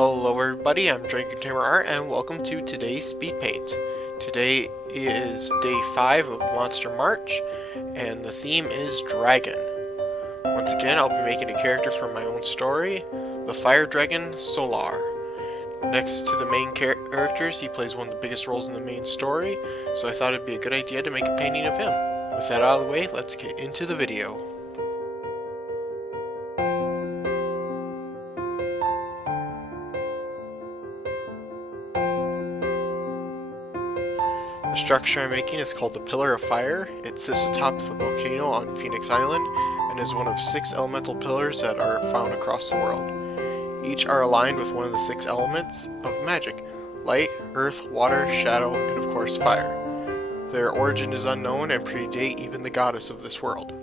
Hello everybody, I'm Dragon Tamer Art and welcome to today's Speed Paint. Today is day 5 of Monster March and the theme is Dragon. Once again, I'll be making a character from my own story, the Fire Dragon Solar. Next to the main characters, he plays one of the biggest roles in the main story, so I thought it'd be a good idea to make a painting of him. With that out of the way, let's get into the video. The structure I'm making is called the Pillar of Fire. It sits atop the volcano on Phoenix Island and is one of 6 elemental pillars that are found across the world. Each are aligned with one of the 6 elements of magic: light, earth, water, shadow, and of course fire. Their origin is unknown and predate even the goddess of this world.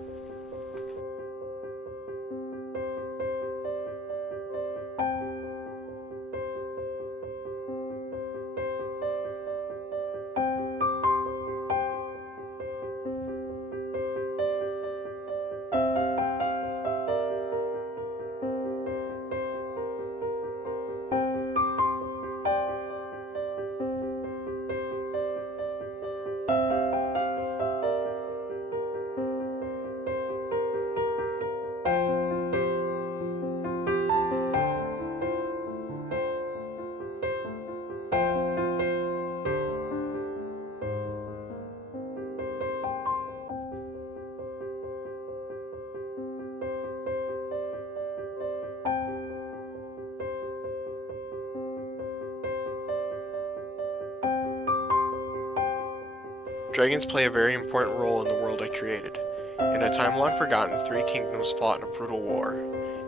Dragons play a very important role in the world I created. In a time long forgotten, 3 kingdoms fought in a brutal war.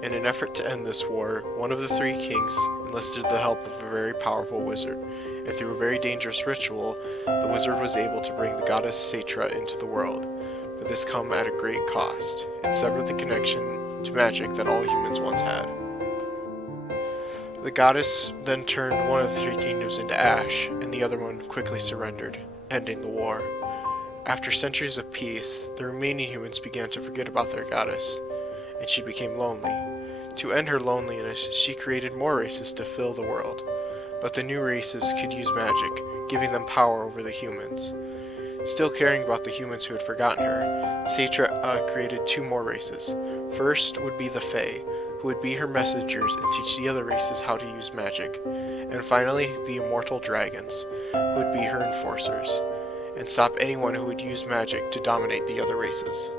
In an effort to end this war, one of the 3 kings enlisted the help of a very powerful wizard, and through a very dangerous ritual, the wizard was able to bring the goddess Saitra into the world. But this came at a great cost. It severed the connection to magic that all humans once had. The goddess then turned one of the 3 kingdoms into ash, and the other one quickly surrendered, ending the war. After centuries of peace, the remaining humans began to forget about their goddess, and she became lonely. To end her loneliness, she created more races to fill the world. But the new races could use magic, giving them power over the humans. Still caring about the humans who had forgotten her, Saitra created 2 more races. First would be the Fae, who would be her messengers and teach the other races how to use magic. And finally, the immortal dragons, who would be her enforcers, and stop anyone who would use magic to dominate the other races.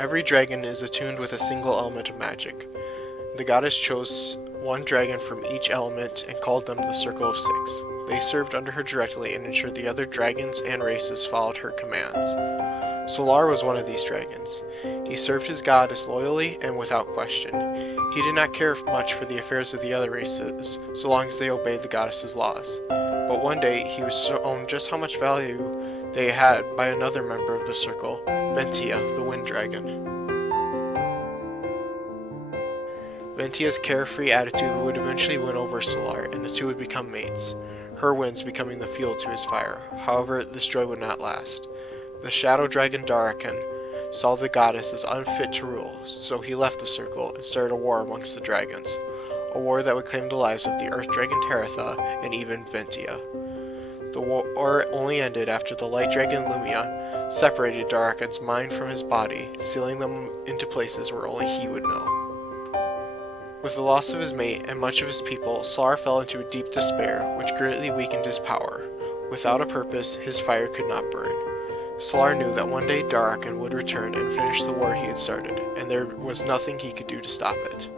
Every dragon is attuned with a single element of magic. The goddess chose one dragon from each element and called them the Circle of Six. They served under her directly and ensured the other dragons and races followed her commands. Solar was one of these dragons. He served his goddess loyally and without question. He did not care much for the affairs of the other races, so long as they obeyed the goddess's laws. But one day, he was shown just how much value they had by another member of the circle, Ventia, the wind dragon. Ventia's carefree attitude would eventually win over Solar, and the two would become mates, her winds becoming the fuel to his fire. However, this joy would not last. The shadow dragon Darakan saw the goddess as unfit to rule, so he left the circle and started a war amongst the dragons, a war that would claim the lives of the earth dragon Taratha and even Ventia. The war only ended after the light dragon Lumia separated Darakan's mind from his body, sealing them into places where only he would know. With the loss of his mate and much of his people, Solar fell into a deep despair, which greatly weakened his power. Without a purpose, his fire could not burn. Solar knew that one day Darakan would return and finish the war he had started, and there was nothing he could do to stop it.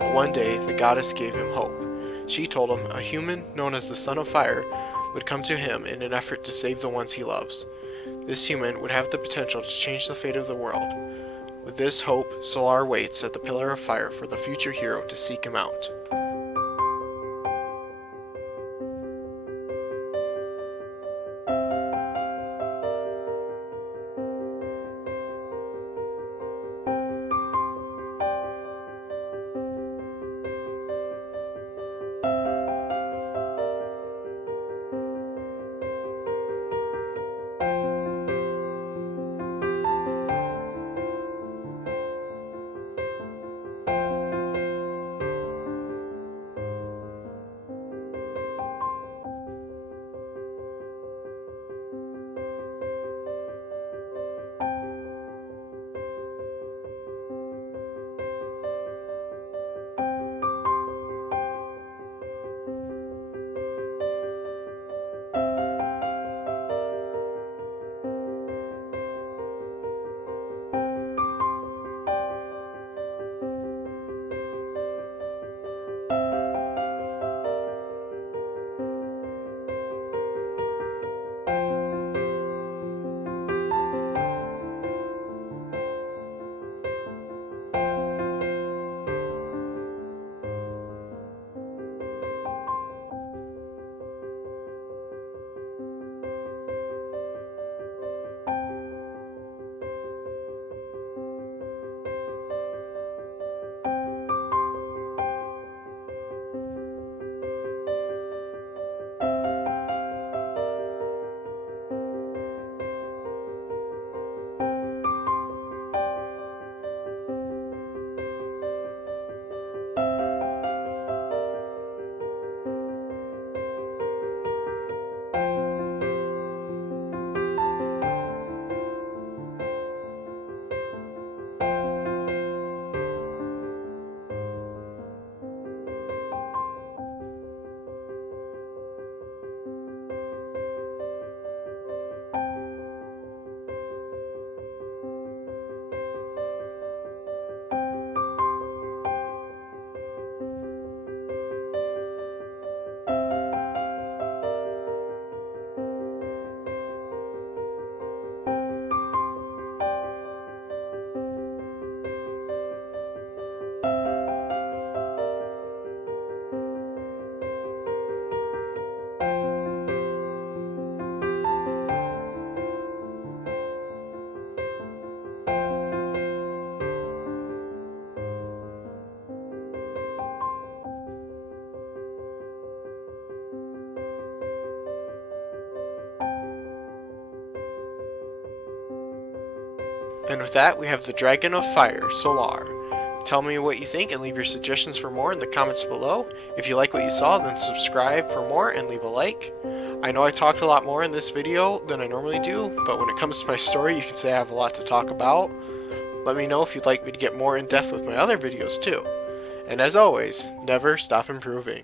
But one day, the goddess gave him hope. She told him a human, known as the Son of Fire, would come to him in an effort to save the ones he loves. This human would have the potential to change the fate of the world. With this hope, Solar waits at the Pillar of Fire for the future hero to seek him out. And with that, we have the Dragon of Fire, Solar. Tell me what you think and leave your suggestions for more in the comments below. If you like what you saw, then subscribe for more and leave a like. I know I talked a lot more in this video than I normally do, but when it comes to my story, you can say I have a lot to talk about. Let me know if you'd like me to get more in depth with my other videos too. And as always, never stop improving.